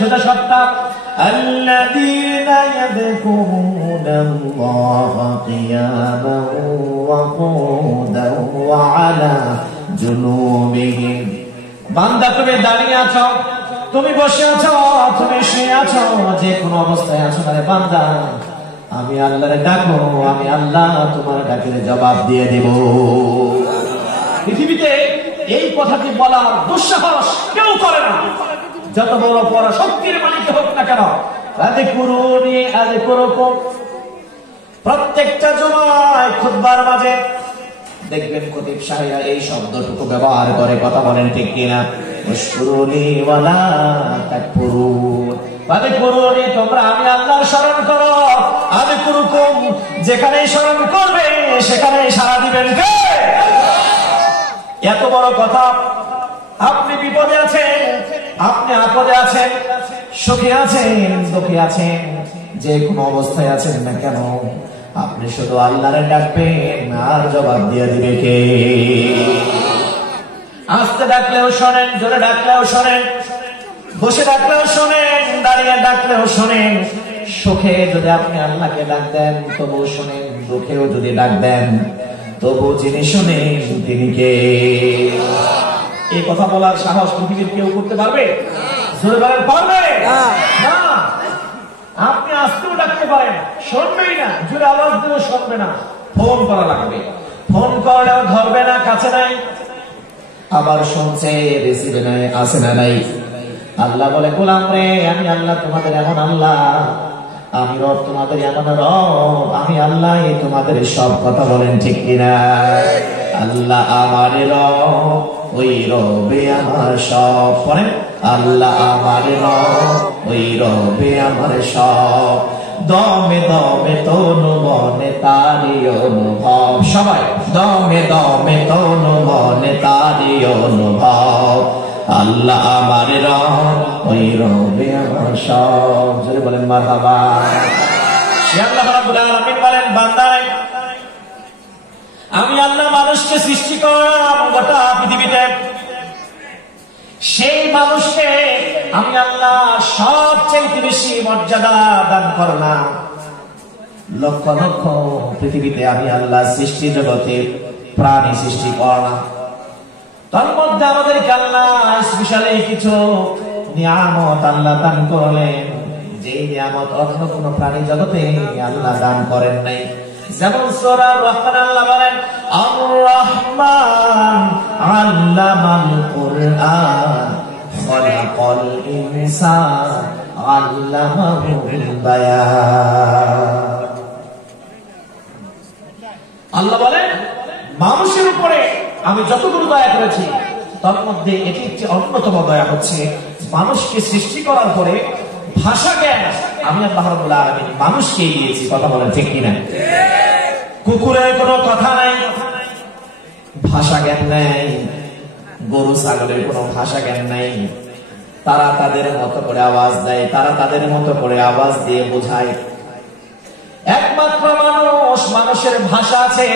সোজা সত্তা আল্লাযীনা ইয়াযকুরুনাল্লাহা কিয়ামান ওয়া কুউদান ওয়া আলা জুনুবিহিম। বান্দা তুমি দাঁড়িয়ে আছো, তুমি বসে আছো, তুমি শুয়ে আছো, যে কোনো অবস্থায় আছো না বান্দা, আমি আল্লাহরে ডাকো, আমি আল্লাহ তোমার ডাকের জবাব দিয়ে দেব। পৃথিবীতে এই কথাটি বলার দুঃসাহস কেউ করে না, যত বড় বড় শক্তির মালিক হোক না কেন। আযকুরুনি আযকুরুকুম, প্রত্যেকটা জুমায় খুতবার মাঝে দেখবেন খতিব সাহেবরা এই শব্দটুকু ব্যবহার করে, কথা বলেন ঠিক কিনা? উশকুরুনি ওয়ালা তাকফুরুন, আযকুরুনি তোমরা আমি আল্লাহর স্মরণ করো, আযকুরুকুম যেখানেই স্মরণ করবে সেখানেই সাড়া দিবেন কে? এত বড় কথা। আপনি বিপদে আছেন, আপনি আপদে আছেন, সুখে আছেন, দুঃখে আছেন, যে কোনো অবস্থায় আছেন না কেন, আপনি শুধু আল্লাহরে ডাকবেন আর জবাব দিয়ে দিবে কে? আস্তে ডাকলেও শোনেন, জোরে ডাকলেও শোনেন, বসে ডাকলেও শোনেন, দাঁড়িয়ে ডাকলেও শোনেন। সুখে যদি আপনি আল্লাহকে ডাক দেন তবু শোনেন, দুঃখেও যদি ডাক দেন তবু যিনি শোনেন তিনি কে? এই কথা বলার সাহস পৃথিবীর কেউ করতে পারবে? জোরে বলেন, পারবে না। আপনি আস্তেও ডাকতে পারেন, শুনবেই না, জোরে আওয়াজ দিলেও শুনবে না, ফোন করা লাগবে, ফোন করলেও ধরবে না, কাছে নাই, আবার শুনছে রিসিভে নাই, আসে না নাই। আল্লাহ বলে, গোলাম রে, আমি আল্লাহ তোমাদের এমন আল্লাহ, আমি রব তোমাদের এমন রব, আমি আল্লাহ তোমাদের সব কথা বলেন ঠিক কিনা? আল্লাহ আমার রব, ওই রবে আমার সব। পড়েন, আল্লাহ আমার রব, ওই রবে আমার সব। দমে দমে তনু মনে তারি অনুভব, সবাই দমে দমে তনু মনে তারি অনুভব। আল্লাহ আমার রব, ওই রবে আমার সব। জোরে বলেন মারহাবা। সে আল্লাহ রাব্বুল আলামিন বলেন, বান্দারে আমি আল্লাহ মানুষকে সৃষ্টি করলাম গোটা পৃথিবীতে, সেই মানুষকে আমি আল্লাহ সবচেয়ে বেশি মর্যাদা দান করলাম। লক্ষ লক্ষ পৃথিবীতে আমি আল্লাহ সৃষ্টি জগতে প্রাণী সৃষ্টি করলাম, তার মধ্যে আমাদেরকে আল্লাহ স্পেশালি কিছু নিয়ামত আল্লাহ দান করলেন, যে নিয়ামত অন্য কোন প্রাণী জগতে আল্লাহ দান করেন নাই। যেমন সূরা রহমান আল্লাহ বলেন, আর রহমান আল্লামাল কুরআন খালাকাল ইনসান আল্লামাহুল বায়ান। আল্লাহ বলেন, মানুষের উপরে আমি যতগুলো দয়া করেছি তার মধ্যে এটি একটি অন্যতম দয়া হচ্ছে মানুষকে সৃষ্টি করার পরে ভাষা জ্ঞান আমি আল্লাহ রাব্বুল আলামিন মানুষকে দিয়েছি। কথা বলেন ঠিক কিনা? কুকুরের কোনো কথা নাই, ভাষা জ্ঞান নাই, গরু ছাগলের কোনো ভাষা জ্ঞান নাই, তারা তাদের মতো করে আওয়াজ দেয়, তারা তাদের মতো করে আওয়াজ দিয়ে বোঝায়। একমাত্র মানুষ, মানুষের ভাষা আছে,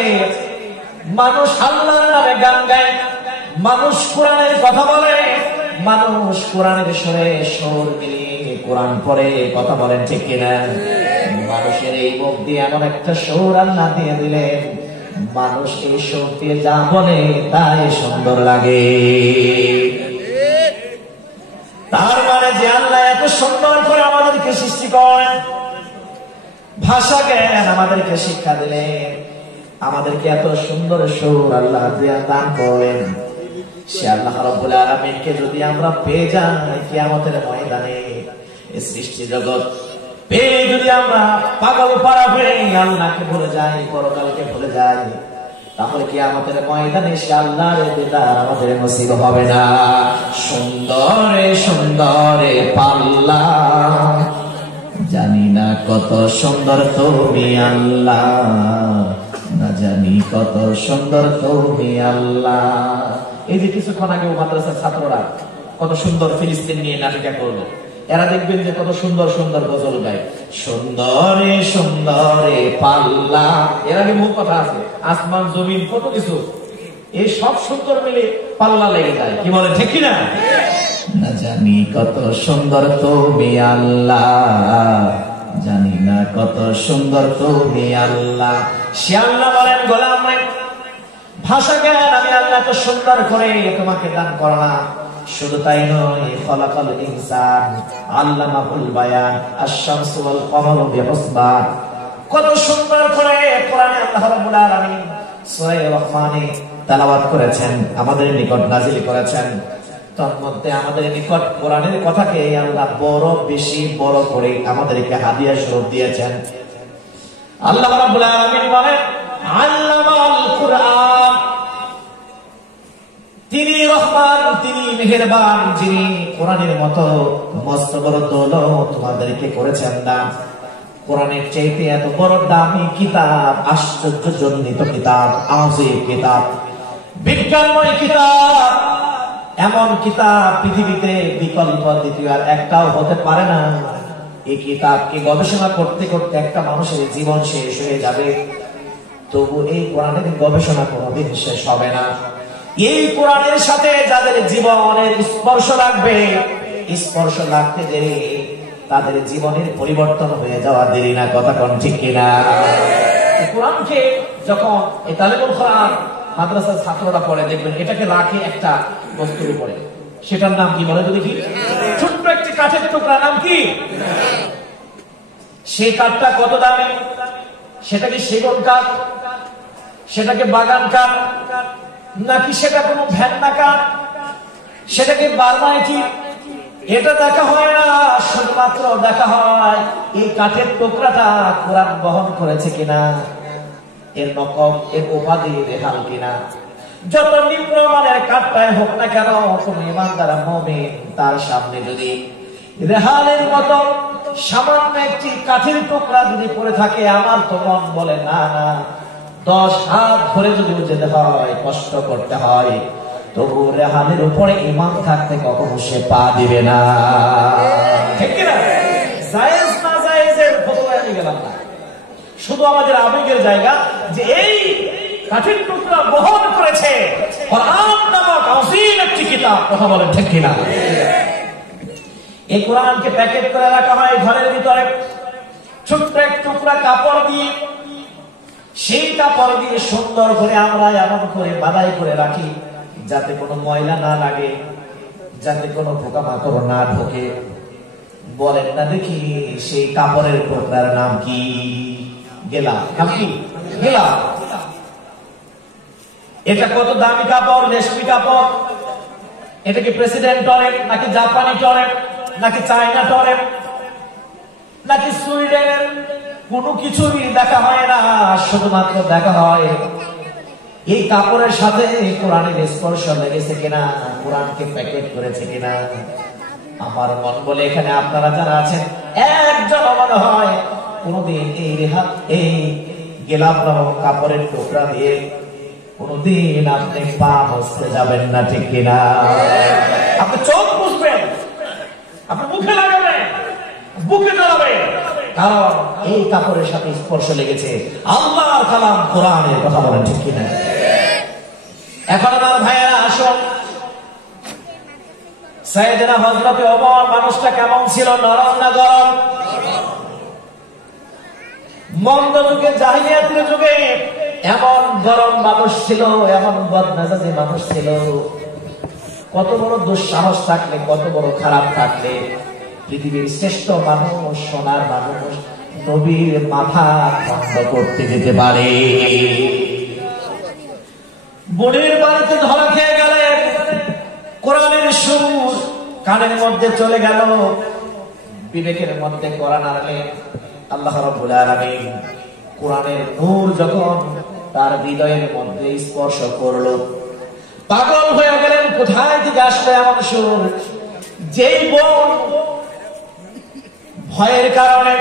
মানুষ আল্লাহর নামে গান গায়, মানুষ কোরআনের কথা বলে, মানুষ কোরআনের সুরে সুর মিলিয়ে কোরআন পড়ে। কথা বলেন ঠিক কিনা? মানুষের এই মুখ দিয়ে এমন একটা সুর আল্লাহ দিয়ে দিলেন, মানুষ এই সুর দিয়ে যা বলে তাই সুন্দর লাগে। তার মানে যে আল্লাহ এত সুন্দর করে আমাদেরকে সৃষ্টি করেন, ভাষা জ্ঞান আমাদেরকে শিক্ষা দিলেন, আমাদেরকে এত সুন্দর সুর আল্লাহ দান করেন, সে আল্লাহ রাব্বুল আলামিনকে যদি আমরা পেয়ে যাই কিয়ামতের ময়দানে, এই সৃষ্টি জগৎ পেয়ে যদি আমরা পাগল পারা হয়ে আল্লাহকে ভুলে যাই, পরকালকে ভুলে যাই, তাহলে কিয়ামতের ময়দানে সে আল্লাহর দিদার আমাদের নসিব হবে না। সুন্দরে সুন্দরে পাল্লা, জানি না কত সুন্দর তুমি আল্লাহ, না জানি কত সুন্দর তুমি আল্লাহ। এই যে কিছুক্ষণ আগে মাদ্রাসার ছাত্ররা কত সুন্দর ফিলিস্তিন নিয়ে নাটিকা করলো, এরা দেখবেন যে কত সুন্দর সুন্দর গজল গায়, সুন্দরে সুন্দরে পাল্লা। এর আগে মুখ কথা আছে, আসমান জমিন কত কিছু, এই সব সুন্দর মিলে পাল্লা লেগে যায়। কি বলে ঠিক কিনা? না জানি কত সুন্দর তুমি আল্লাহ, জানি না কত সুন্দর তুমি আল্লাহ। সে আল্লাহ বলেন গোলাম ভাষা জ্ঞান আমি আল্লাহ তো সুন্দর করে তোমাকে দান করলাম। শুধু তাই নয়, খলাকাল ইনসান আল্লামাহুল বায়ান আশ-শামসু ওয়াল কমারু বিহুসবান। কত সুন্দর করে কোরআনে আল্লাহ রাব্বুল আলামিন সূরা রহমানে তেলাওয়াত করেছেন, আমাদের নিকট নাযিল করেছেন। তার মধ্যে আমাদের নিকট কোরআনের কথাকে আল্লাহ বড় বেশি বড় করে আমাদেরকে হাদিয়া স্বরূপ দিয়েছেন। আল্লাহ রাব্বুল আলামিন বলেন আল্লামাল কুরআন, তিনি রহমান, তিনি মেহেরবান, যিনি কোরআনের মতো মস্ত বড় দৌলত তোমাদেরকে করেছেন দান। কোরআনের চাইতে এত বড় দামি কিতাব, আশ্চর্যজনিত কিতাব, আযীম কিতাব, বিজ্ঞানময় কিতাব, এমন কিতাব পৃথিবীতে বিকল্প দ্বিতীয় আর একটাও হতে পারে না। এই কিতাবকে গবেষণা করতে করতে একটা মানুষের জীবন শেষ হয়ে যাবে, তবু এই কোরআনের গবেষণা কোনোদিন শেষ হবে না। এই কোরআনের সাথে যাদের জীবনের স্পর্শ লাগবে, স্পর্শ লাগতে দেরি, তাদের জীবনের পরিবর্তন হয়ে যাওয়া দেরি না। কথা কোন ঠিক কিনা? কোরআনকে যখন এই তালিবুল কোরআন মাদ্রাসার ছাত্ররা পড়ে, দেখবেন এটাকে রাখে একটা বস্তুর উপরে, সেটার নাম কি বলে দেখি? ছোট্ট একটি কাঠের টুকরা, নাম কি? সেই কাঠটা কত দামি? সেটা কি সেগুন কাঠ, সেটাকে বাগান কাঠ, নাকি সেটা কোনো ভ্যান্না কাঠ, সেটাকে বারমাইটি? এটা দেখা হয় না, শুধুমাত্র দেখা হয় এই কাঠের টুকরাটা কোরআন বহন করেছে কিনা, এর নকম, এর উপাধি রেহাল কিনা। যত নিম্নমানের কাঠটাই হোক না কেন, কোন ইমানদার মুমিন তার সামনে যদি রেহালের মতো সামান্য একটি কাঠের টুকরা যদি পড়ে থাকে, আমার তো মন বলে না না, 10 হাত ধরে যদি যেতে হয়, কষ্ট করতে হয়, তবু রেহালের উপরে ঈমান থাকতে কখনো সে পা দিবে না। ঠিক কি না? জায়েজ না জায়েজের ফতোয়া আমি গেলাম না, শুধু আমাদের আবেগের জায়গা যে এই কাঠের টুকরা বহন করেছে কোরআন নামক আযীম একটি কিতাব। কথা বলেন ঠিক কি না? এই কোরআনকে প্যাকেট করে রাখা হয় ঘরের ভিতরে ছোট্ট এক টুকরা কাপড় দিয়ে। সেই কাপড় দিয়ে সুন্দর করে আমরা এমন করে বাঁধাই করে রাখি যাতে কোনো ময়লা না লাগে, যাতে কোনো পোকামাকড় না ঢোকে। বলেন না দেখি সেই কাপড়ের টুকরার নাম কি? গেলা। নাম কি? গেলা। এটা কত দামি কাপড়, রেশমি কাপড়। এটা কি প্রেসিডেন্ট টয়লেট, নাকি জাপানি টয়লেট, নাকি চায়না টয়লেট, নাকি সুইডেনের? কোনো কিছুই দেখা হয় না, শুধুমাত্র দেখা হয় এই কাপড়ের সাথে কোরআনের স্পর্শ লেগেছে কিনা, কোরআনকে প্যাকেট করেছে কিনা। আমার মন বলে এখানে আপনারা যারা আছেন, একজন মনে হয় কোনদিন এই গেলাপ নামক কাপড়ের টুকরা দিয়ে কোনদিন আপনি পা মুছতে যাবেন না। ঠিক কিনা? আপনি চোখ মুছবেন, আপনি মুখে লাগাবেন, বুকে দাঁড়াবেন, কারণ এই কাপড়ের সাথে স্পর্শ লেগেছে আল্লাহর কালাম কোরআনের। কথা বলেন ঠিক কিনা? এখন আমার ভাইয়েরা আসুন, সাইয়েদনা হযরতে ওমর মানুষটা কেমন ছিল? নরম না গরম? মন্দ যুগে, জাহিলিয়াতের যুগে এমন গরম মানুষ ছিল, এমন বদমেজাজি মানুষ ছিল। কত বড় দুঃসাহস থাকলে, কত বড় খারাপ থাকলে পৃথিবীর শ্রেষ্ঠ মানুষ, সোনার মানুষ নবীর মাথা খন্ড করতে যেতে পারে? বুড়ির বাড়িতে ধরা খেয়ে গেলেন, কোরআনের সুর কানের মধ্যে চলে গেল, বিবেকের মধ্যে কোরআন আনলেন। আল্লাহ রাব্বুল আলামিন কোরআনের নূর যখন তার হৃদয়ের মধ্যে স্পর্শ করলো, পাগল হয়ে গেলেন। কোথায় থেকে আসলো এমন সুর? যেই বোন ভয়ের কারণে,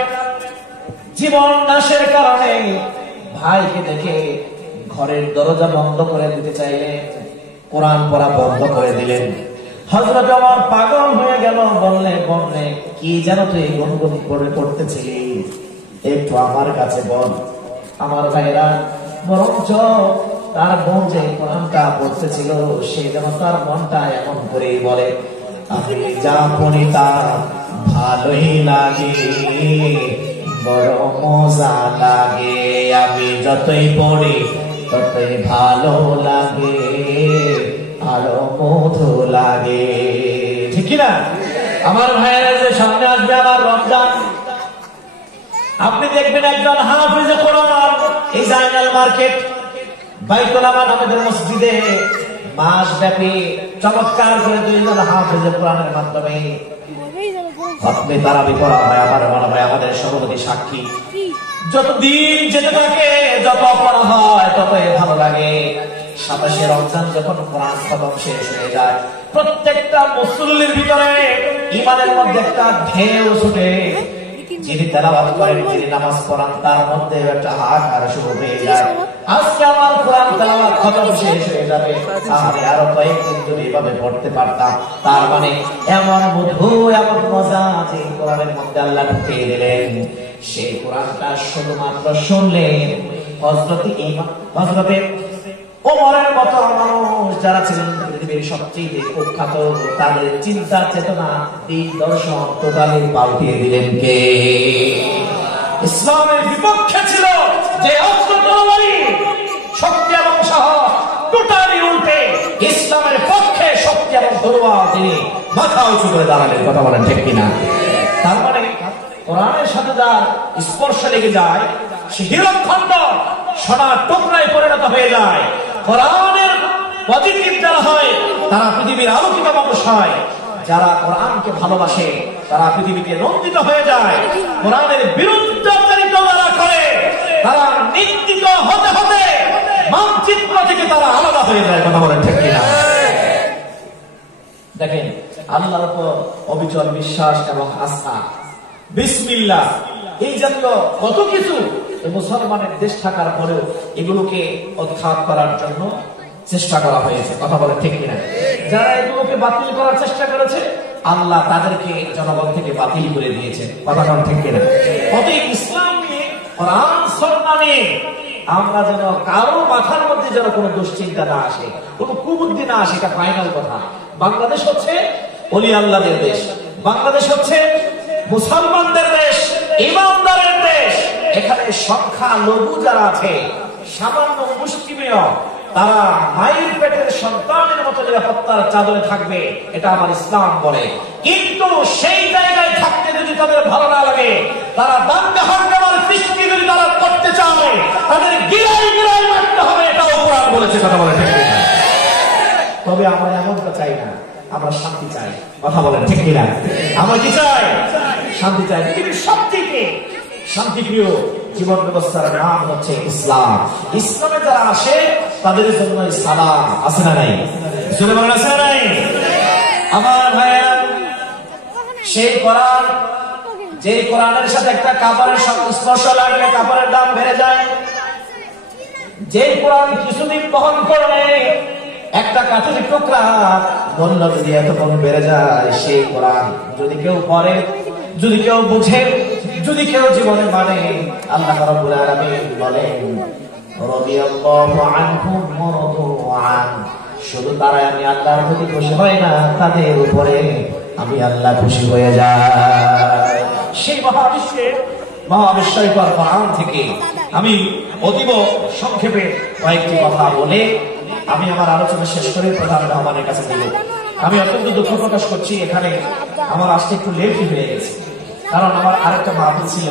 জীবন নাশের কারণে ভাইকে দেখে ঘরের দরজা বন্ধ করে দিতে চাইলেন, কোরআন পড়া বন্ধ করে দিলেন। হযরত ওমর পাগল হয়ে গেল, বললে কি যেন তুই গুনগুন করে পড়তেছিলি, একটু আমার কাছে বল। আমার ভাইরা, বরঞ্চ তার বোন যে কোরআনটা পড়তেছিল সে যেন তার মনটা এমন করেই বলে, আমি যা পড়ি তা ভালোই লাগে, বড় মজা লাগে। আমি যতই পড়ি ততই ভালো লাগে, আরো মধু লাগে। ঠিক না? আমার ভাইয়েরা, যে সামনে আসবে আমার রমজান, আপনি দেখবেন একজন হাফিজে কোরআন এই জাইনাল মার্কেট বাইতুল আমান আমাদের মসজিদে মাস ব্যাপী চমৎকার করে দুইজন হাফিজে কোরআনের মাধ্যমে খতমে তারাবি পড়া হয়। আমার মনে হয় আমাদের সভাপতি সাক্ষী, যতদিন যেতে থাকে যত পড়া হয় ততই ভালো লাগে। 27শে রমজান যখন কোরআন খতম শেষ হয়ে যায়, প্রত্যেকটা মুসল্লির ভিতরে ঈমানের মধ্যে একটা ঢেউ ছুটে। যিনি তেলাওয়াত করেন, যিনি নামাজ পড়ান, তার মধ্যে একটা হাহাকার শুরু হয়ে যায়। আজকে আমার কোরআন তেলাওয়াত খতম শেষ হয়ে যাবে, আমি আরো কয়েকদিন যদি এভাবে পড়তে পারতাম। তার মানে এমন মধু, এমন মজা যে কোরআনের মধ্যে আল্লাহ ঢুকিয়ে দিলেন। সেই কোরআনটা শুধুমাত্র শুনলেন হযরতে ওমরের মতো মানুষ যারা ছিলেন পৃথিবীর সবচেয়ে কুখ্যাত, তাদের চিন্তা চেতনা, দিক দর্শন টোটালি পাল্টিয়ে দিলেন কে? ইসলামের বিপক্ষে ছিল যে অস্ত্র তরবারি, শক্তি এবং সাহস টোটালি উল্টে ইসলামের পক্ষে শক্তি এবং তরবারি তিনি মাথা উঁচু করে দাঁড়ালেন। কথা বলেন ঠিক কিনা? তার মানে কোরআনের সাথে যার স্পর্শ লেগে যায়, সে হীরকখণ্ড সোনার টুকরায় পরিণত হয়ে যায়। কোরআনের পজিটিভ যারা হয় তারা পৃথিবীর আলোকিত মানুষ হয়। যারা কোরআনকে ভালোবাসে তারা পৃথিবীতে নন্দিত হয়ে যায়। কোরআনের বিরুদ্ধাচারিত যারা করে তারা নিন্দিত হতে হতে মানচিত্র থেকে তারা আলাদা হয়ে যায়। কথা বলেন ঠিক কিনা? দেখেন, আল্লাহর উপর অবিচল বিশ্বাস এবং আস্থা, বিসমিল্লাহ, এই জাতীয় কত কিছু মুসলমানের দেশ থাকার পরেও এগুলোকে উৎখাত করার জন্য চেষ্টা করা হয়েছে। কথা বলে ঠিক কিনা? যারা এগুলোকে বাতিল করার চেষ্টা করেছে, আল্লাহ তাদেরকে জনগণ থেকে বাতিল করে দিয়েছে। কথা বলে ঠিক কিনা? অতএব ইসলাম নিয়ে, কোরআন সুন্নাহ নিয়ে আমরা যেন কারো মাথার মধ্যে যেন কোনো দুশ্চিন্তা না আসে, কোনো কুবুদ্ধি না আসে। এটা ফাইনাল কথা। বাংলাদেশ হচ্ছে ওলি আল্লাহদের দেশ, বাংলাদেশ হচ্ছে মুসলমানদের দেশ, ইমানদারের দেশ। এখানে সংখ্যা লঘু যারা আছে, সামান্য মুষ্টিমেয়, তারা মায়ের পেটের সন্তানের মতো নিরাপত্তার চাদরে থাকবে, এটা আমার ইসলাম বলে। কিন্তু সেই জায়গায় থাকতে যদি তাদের ভালো না লাগে, তারা দাঙ্গা হাঙ্গামার সৃষ্টি যদি তারা করতে চায়, তাদের গিরাই গিরাই মারতে হবে, এটাও কোরআন বলেছে। কথা বলে ঠিক কিনা? তবে আমরা এমনটা চাই না, আমরা শান্তি চাই। কথা বলেন ঠিক কিনা? আমরা কি চাই? শান্তি চাই। পৃথিবীর সবথেকে শান্তিপ্রিয় জীবন ব্যবস্থার নাম হচ্ছে ইসলাম। ইসলামে যারা আসে তাদের জন্য সালাম আছে না নাই? জোরে বলেন আছে না নাই? আমার ভাইয়া, সেই কোরআন, যে কোরআনের সাথে একটা কাপড়ের স্পর্শ লাগলে কাপড়ের দাম বেড়ে যায়, যে কোরআন কিছুদিন বহন করলে একটা কাঠের টুকরা মূল্য যদি এতক্ষণ বেড়ে যায়, সেই কোরআন যদি কেউ পড়ে, যদি কেউ বুঝে, যদি কেউ জীবনে মানে, আল্লাহ রাব্বুল আলামিন বলেন রাদিয়াল্লাহু আনহুম ওয়া রাদু আন, শুধু তারা আমি আল্লাহর প্রতি খুশি হয় না, তাদের উপরে আমি আল্লাহ খুশি হয়ে যাই। সেই মহাবিশ্বকর কোরআন থেকে আমি অতীব সংক্ষেপে কয়েকটি কথা বলে আমি আমার আলোচনা শেষ করে প্রধান মেহমানের কাছে দিব। আমি অত্যন্ত দুঃখ প্রকাশ করছি, এখানে আমার আসতে একটু লেট হয়ে গেছে, কারণ আমার আরেকটা মাহফিল ছিল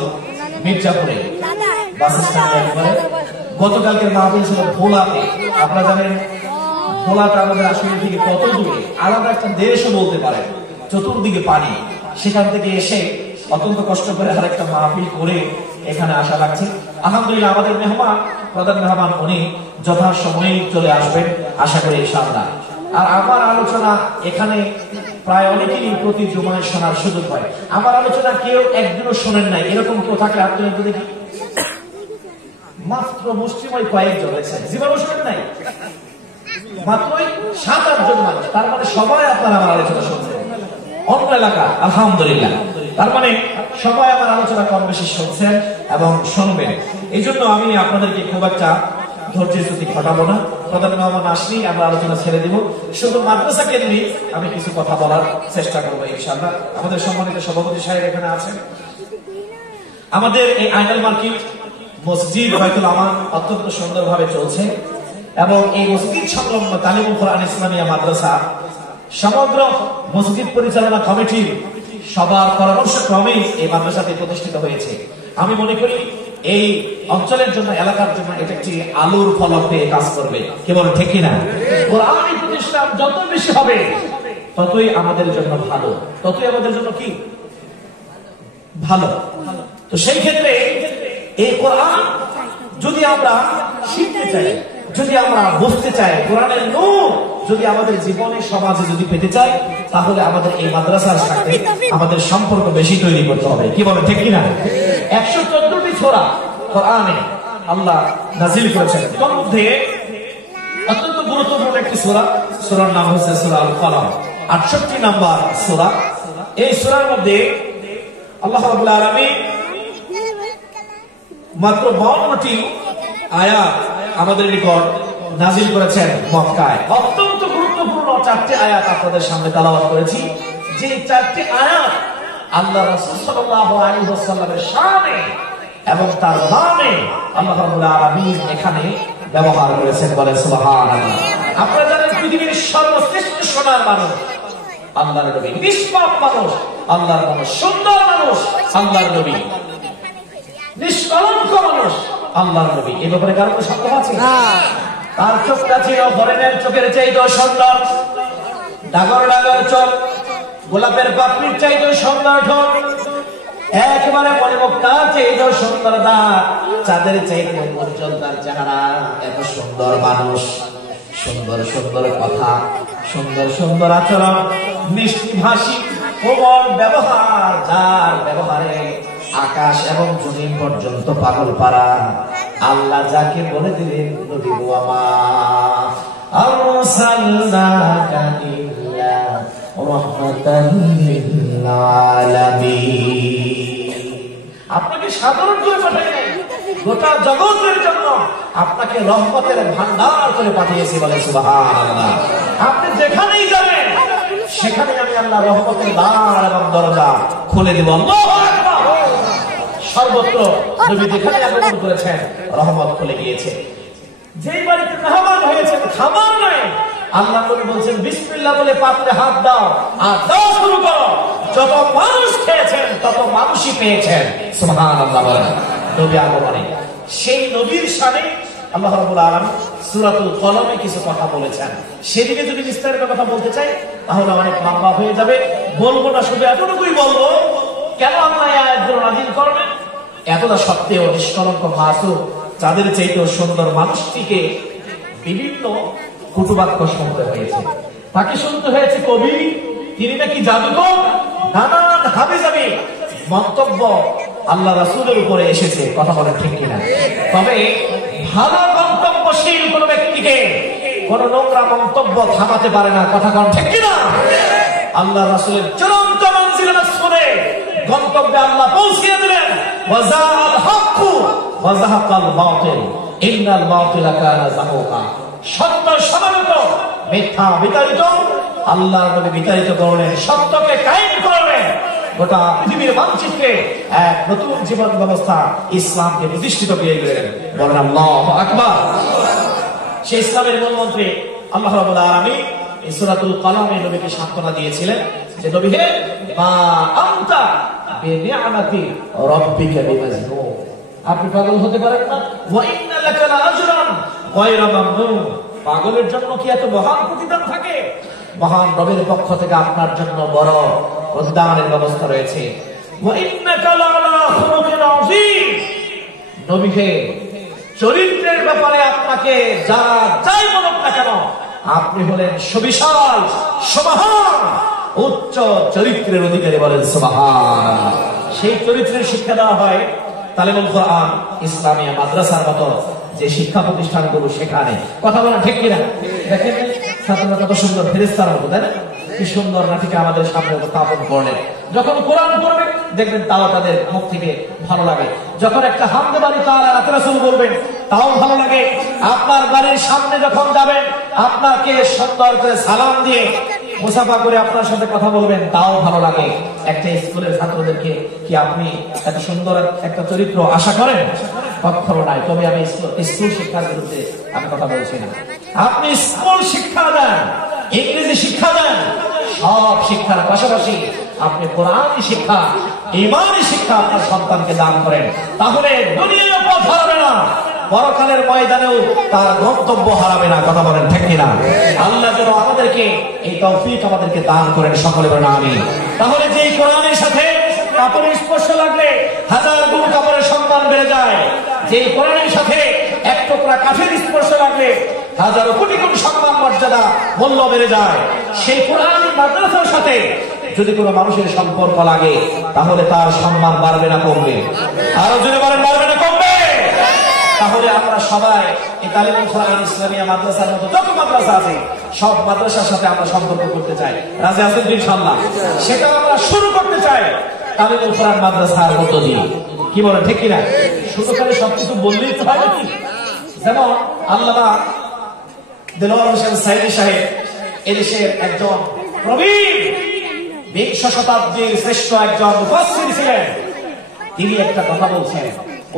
মির্জাপুরে বাস স্ট্যান্ডের উপরে। গতকালকের মাহফিল ছিল ভোলাতে। আপনারা জানেন ভোলাটা আমাদের আসলে থেকে কত দূরে, আলাদা একটা দেশও বলতে পারে, চতুর্দিকে পানি। সেখান থেকে এসে অত্যন্ত কষ্ট করে আরেকটা মাহফিল করে এখানে আসা লাগছে। আলহামদুলিল্লাহ আমাদের মেহমান, প্রধান মেহমান উনি যথাসময়ে চলে আসবেন আশা করি ইনশাআল্লাহ। আর আমার আলোচনা এখানে প্রায় অনেকেরই প্রতি জুমায় শোনার সুযোগ হয়। আমার আলোচনা কেউ একদিনও শোনেন নাই এরকম কেউ থাকলে আপনারা তো দেখি, মাত্র মুসলিমই কয়েকজন রয়েছেন, জীবনও শোনেন নাই, মাত্রই 7-8 জন মানুষ। তার মানে সবাই আপনারা আমার আলোচনা শুনছেন অন্য এলাকা, আলহামদুলিল্লাহ। তার মানে সবাই আমার আলোচনা কম বেশি শুনছেন এবং শুনবেন। এই জন্য আমি আপনাদেরকে খুব একটা ধৈর্যচ্যুতি ঘটাবো না। প্রধান মেহমান আসলেই আমরা আলোচনা ছেড়ে দিব। শুধু মাদ্রাসা কেন্দ্রিক আমি কিছু কথা বলার চেষ্টা করবো ইনশাআল্লাহ। আমাদের সম্মানিত সভাপতি সাহেব এখানে আছেন। আমাদের এই আইনাল মার্কেট মসজিদ বাইতুল আমান অত্যন্ত সুন্দরভাবে চলছে এবং এই মসজিদ সংলগ্ন তালিমুল কোরআন ইসলামিয়া মাদ্রাসা সমগ্র মসজিদ পরিচালনা কমিটির সবার পরামর্শক্রমে এই মাদ্রাসাটি প্রতিষ্ঠিত হয়েছে। আমি মনে করি এই অঞ্চলের জন্য, এলাকার জন্য এটা একটি আলোর ফলক পেয়ে কাজ করবে। কি বলেন, ঠিক কিনা? কোরআনী প্রতিষ্ঠান যত বেশি হবে ততই আমাদের জন্য ভালো, ততই আমাদের জন্য কি ভালো। তো সেই ক্ষেত্রে এই কোরআন যদি আমরা শিখতে চাই, যদি আমরা বুঝতে চাই, কোরআনের নূর যদি আমাদের জীবনে সমাজে যদি পেতে চাই, তাহলে আমাদের এই মাদ্রাসার সাথে আমাদের সম্পর্ক বেশি তৈরি করতে হবে। কি বলেন, ঠিক কিনা? 114টি সূরা কোরআনে আল্লাহ নাযিল করেছেন। তার মধ্যে অত্যন্ত গুরুত্বপূর্ণ একটি সূরা, সূরার নাম হচ্ছে সূরা আল কলম। 68 নম্বর সূরা। এই সূরার মধ্যে আল্লাহ রাব্বুল আলামিন মাত্র 52টি আয়াত আমাদের নিকট নাযিল করেছেন মক্কায়। অত্যন্ত গুরুত্বপূর্ণ 4টি আয়াত আপনাদের সামনে তেলাওয়াত করেছি। যে 4টি আয়াত আল্লাহ রাসূল সাল্লাল্লাহু আলাইহি ওয়াসাল্লামের শানে এবং তার মানে আল্লাহ রাব্বুল আলামিন এখানে ব্যবহার করেছেন। বলেন সুবহানাল্লাহ। আপনারা জানেন পৃথিবীর সর্বশ্রেষ্ঠ সোনার মানুষ আল্লাহর নবী, নিষ্পাপ মানুষ আল্লাহর মানুষ, সুন্দর মানুষ আল্লাহর নবী, নিষ্কলঙ্ক মানুষ আল্লাহর নবী। এই ব্যাপারে কারো কোনো সন্দেহ আছে? তার চোখটা ছিল হরিণের চোখের চাইতেও সুন্দর, ডাগর ডাগর চোখ, গোলাপের পাপড়ির চাইতেও সুন্দর ঠোঁট, একেবারে মণিমুক্তার চাইতেও সুন্দর দাঁত, চাঁদের চাইতেও উজ্জ্বল তার চেহারা। এত সুন্দর মানুষ, সুন্দর সুন্দর কথা, সুন্দর সুন্দর আচরণ, মিষ্টি ভাষী, কোমল ব্যবহার, যার ব্যবহারে আকাশ এবং জমিন পর্যন্ত পাগল পারা। আল্লাহ যাকে বলে দিলেন নবী গো আমার, আরসালনাকা ইল্লা রাহমাতাল লিল আলামিন। আপনাকে সাধারণ করে পাঠাই নাই, গোটা জগতের জন্য আপনাকে রহমতের ভান্ডার করে পাঠিয়েছি। বলে সুবহানাল্লাহ। আপনি যেখানেই যাবেন সেখানে আমি আল্লাহ রহমতের দ্বার এবং দরজা খুলে দেব। আল্লাহু আকবার। সর্বত্র নবী যেখানে আগমন করেছেন রহমত খুলে গিয়েছে। যেই বাড়িতে মেহমান হয়েছে খাবার নাই, আল্লাহ নবী বলছেন বিসমিল্লাহ বলে পাত্রে হাত দাও আর দাও শুরু করো। যত মানুষ খেয়েছেন তত মানুষই পেয়েছেন। সুবহানাল্লাহ। বলেন নবী আগমনে সেই নবীর শানে আল্লাহ রাব্বুল আলামিন সূরাতুল কলমে কিছু কথা বলেছেন। সেদিকে যদি বিস্তারিত কথা বলতে চাই তাহলে অনেক লম্বা হয়ে যাবে। বলবো না, শুধু এতটুকুই বলবো, কেন আল্লাহ এই আয়াতগুলো নাযিল করবেন? এতটা সত্ত্বেও নিষ্কলঙ্ক মাসুম, যাদের চাইতেও সুন্দর মানুষটিকে বিভিন্ন কটুবাক্য শুনতে হয়েছে। তাকে শুনতে হয়েছে কবি, তিনি নাকি জাদুকর, নানান হাবিজাবি মন্তব্য আল্লাহ রাসূলের উপরে এসেছে। কথা বলেন ঠিক কিনা? তবে ভালো মন্তব্যশীল কোন ব্যক্তিকে কোন নোংরা মন্তব্য থামাতে পারে না। কথা বলেন ঠিক কিনা? আল্লাহ রাসূলের চূড়ান্ত মঞ্জিলে শুনে গন্তব্যে আল্লাহ পৌঁছিয়ে দিলেন। ওয়াজাআল হাক্কু ওয়া যাহাকাল বাতিল ইন্নাল বাতিলা কানা যাহুকা। সত্য সমাগত, মিথ্যা বিতাড়িত। আল্লাহর নবী বিতাড়িত করলেন, সত্যকে কায়েম করলেন। গোটা পৃথিবীর মানচিত্রে এক নতুন জীবন ব্যবস্থা ইসলামকে প্রতিষ্ঠিত করে গেলেন। বলেন আল্লাহু আকবার। সেই ইসলামের মূলমন্ত্রী আল্লাহ রাব্বুল আলামিন এই সূরাতুল কলমে নবীকে সান্ত্বনা দিয়েছিলেন যে নবী হে, মা আনতা বিনিআমাতি রাব্বিকা বিমাজনুন। আপনি পাগল হতে পারেন না। ওয়া ইন্না লাকা লাআজরান গায়রা মামনুন। পাগলের জন্য কি এত মহান প্রতিদান থাকে? মহান রবের পক্ষ থেকে আপনার জন্য বড় প্রতিদানের ব্যবস্থা রয়েছে। ওয়া ইন্নাকা লাআলা খুলুকিন আযীম। নবীকে চরিত্রের ব্যাপারে আপনাকে যারা যাই বলুক না কেন, আপনি হলেন সুবিশাল, সুমহান, উচ্চ চরিত্রের অধিকারী। বলেন সুবহানাল্লাহ। সেই চরিত্রের শিক্ষা দেওয়া হয় তালিমুল কোরআন ইসলামিয়া মাদ্রাসার মতো যে শিক্ষা প্রতিষ্ঠানগুলো সেখানে। কথা বলেন ঠিক কিনা? দেখেন ছাত্ররা কত সুন্দর ফেরেশতার মতো, তাই না? কি সুন্দর নাটিকা আমাদের সামনে স্থাপন করলেন। যখন কোরআন পড়বেন দেখবেন তাও তাদের মুখ থেকে ভালো লাগে। যখন একটা হামদে বাড়ি তাআলা রাসূল বলবেন তাও ভালো লাগে। আপনার বাড়ির সামনে যখন যাবেন, আপনাকে সুন্দর করে সালাম দিয়ে মুসাফা করে আপনার সাথে কথা বলবেন, তাও ভালো লাগে। একটা স্কুলের ছাত্রদেরকে কি আপনি এত সুন্দর একটা চরিত্র আশা করেন? কখনো নাই। তবে আমি স্কুল শিক্ষার বিরুদ্ধে আমি কথা বলছি না। আপনি স্কুল শিক্ষা দেন, ইংরেজি শিক্ষা দেন, সব শিক্ষার পাশাপাশি আপনি কোরআনী শিক্ষা, ঈমানী শিক্ষা আপনার সন্তানকে দান করেন, তাহলে দুনিয়ার পথ হারাবে না, পরকালের ময়দানেও তার গন্তব্য হারাবে না। কথা বলেন ঠিক কিনা? আল্লাহ যেন আমাদেরকে এই তৌফিক আমাদেরকে দান করেন, সকলে বলেন আমিন। তাহলে যে কোরআনের সাথে কাপড়ের স্পর্শ লাগলে হাজার গুণ কাপড়ের সম্মান বেড়ে যায়, যে কোরআনের সাথে এক টুকরা কাঠের স্পর্শ লাগলে হাজারো কোটি কোটি সম্মান মর্যাদা মূল্য বেড়ে যায়, সেই কোরআনী মাদ্রাসার সাথে যদি কোনো মানুষের সম্পর্ক লাগে তাহলে তার সম্মান বাড়বে না কমবে? আরো যদি বলেন বাড়বে না কমবে? তাহলে আমরা সবাই এই তালিমুল কোরআন ইসলামিয়া মাদ্রাসার মতো যত মাদ্রাসা আছে সব মাদ্রাসার সাথে আমরা সম্পর্ক করতে চাই। রাজি আছেন ইনশাআল্লাহ? সেটা আমরা শুরু করতে চাই তালিমুল কোরআন মাদ্রাসার মধ্য দিয়ে। কি বলেন ঠিক কিনা? শুধু খালি সবকিছু বললেই তো হয় নাকি? যেমন আল্লামা দেলোয়ার হোসেন সাইদি সাহেব এদেশের একজন প্রবীণ বিংশ শতাব্দীর শ্রেষ্ঠ একজন মুফাসসির ছিলেন। তিনি একটা কথা বলছেন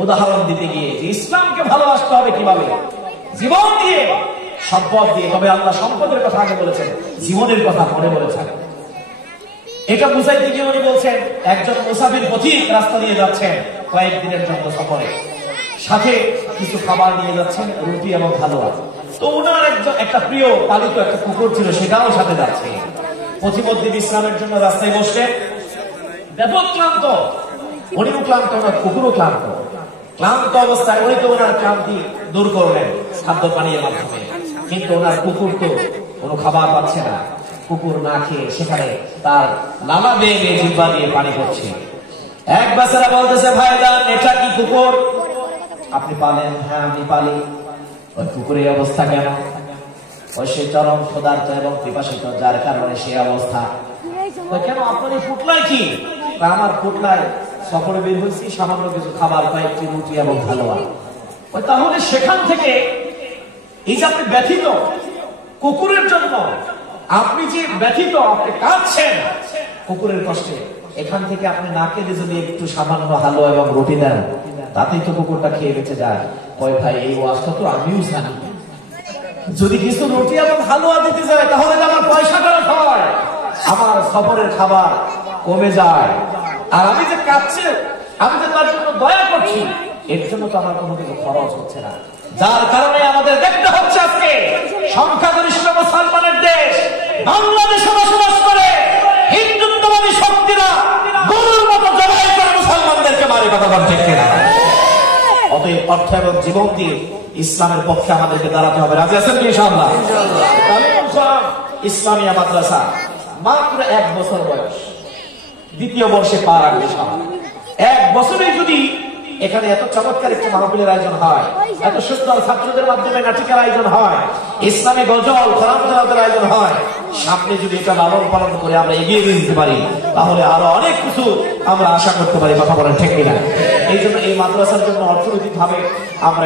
উদাহরণ দিতে গিয়ে যে ইসলামকে ভালোবাসতে হবে কিভাবে? জীবন দিয়ে, সম্পদ দিয়ে। তবে আল্লাহ সম্পদের কথা আগে বলেছেন, জীবনের কথা পরে বলেছেন। এটা বুঝাইতে গিয়ে উনি বলছেন একজন মুসাফির পথিক রাস্তা দিয়ে যাচ্ছেন কয়েকদিনের জন্য সফরে, সাথে কিছু খাবার নিয়ে যাচ্ছেন, রুটি এবং হালুয়া। তো ওনার একটা প্রিয় পালিত একটা কুকুর ছিল, সেটাও সাথে যাচ্ছে। পথিমধ্যে বিশ্রামের জন্য রাস্তায় বসলেন, ব্যাপক ক্লান্ত, উনিও ক্লান্ত, ওনার কুকুরও ক্লান্ত। ক্লান্ত অবস্থায় উনি তো ওনার ক্লান্তি দূর করলেন খাদ্য পানীয়ের মাধ্যমে, কিন্তু ওনার কুকুর তো কোনো খাবার পাচ্ছে না। কুকুর না খেয়ে সেখানে তার লালা বেয়ে বেয়ে জিহ্বা দিয়ে পানি পড়ছে। এক বেচারা বলতেছে, ভাইজান এটা কি কুকুর আপনি পালেন? হ্যাঁ আমি পালি। ওই কুকুরের অবস্থা কেন? ওই সে চরম ক্ষুধার্ত এবং পিপাসিত, যার কারণে সে অবস্থা। কেন আপনার এই পুটলায় কি? আমার পুটলায় সফরে বের হয়েছি, সামান্য কিছু খাবার, কয়েকটি রুটি এবং হালুয়া। তাহলে সেখান থেকে এই যে আপনি ব্যথিত কুকুরের জন্য, আপনি যে ব্যথিত, আপনি কাঁদছেন কুকুরের কষ্টে, এখান থেকে আপনি না কেঁদে যদি একটু সামান্য হালুয়া এবং রুটি দেন, তাতেই তো কুকুরটা খেয়ে বেঁচে যায়। ওই ভাই এই ওয়াজটা তো আমিও জানি, যদি কিছু রুটি এবং হালুয়া দিতে যায় তাহলে আমার পয়সা খরচ হয়, আমার সফরের খাবার কমে যায়। আর আমি যে কাঁদছি, আমি যে তার জন্য দয়া করছি, এর জন্য তো আমার কোনো কিছু খরচ হচ্ছে না। যার কারণে আমাদের দেখতে হচ্ছে আজকে সংখ্যাগরিষ্ঠ মুসলমানের দেশ বাংলাদেশে বসবাস করে হিন্দুত্ববাদী শক্তিরা গরুর মতো জবাই করে মুসলমানদেরকে মারে। কথা বল ঠিক কিনা? অতএব অর্থ এবং জীবন দিয়ে ইসলামের পক্ষে আমাদেরকে দাঁড়াতে হবে। রাজি আছেন কি ইনশাআল্লাহ? তালিমুল কোরআন ইসলামিয়া মাদ্রাসা মাত্র 1 বছর বয়স, 2য় বর্ষে পা রাখবে সবাই। 1 বছরেই যদি এখানে এত চমৎকার একটি মাহফিলের আয়োজন হয়, এত সুন্দর ছাত্রদের মাধ্যমে নাটিকার আয়োজন হয়, ইসলামী গজল কোরআন তেলাওয়াতের আয়োজন হয়, সামনে যদি এটা লালন পালন করে আমরা এগিয়ে নিয়ে যেতে পারি তাহলে আরো অনেক কিছু আমরা আশা করতে পারি। কথা বলেন ঠিক কিনা? এই জন্য এই মাদ্রাসার জন্য অর্থনৈতিক ভাবে আমরা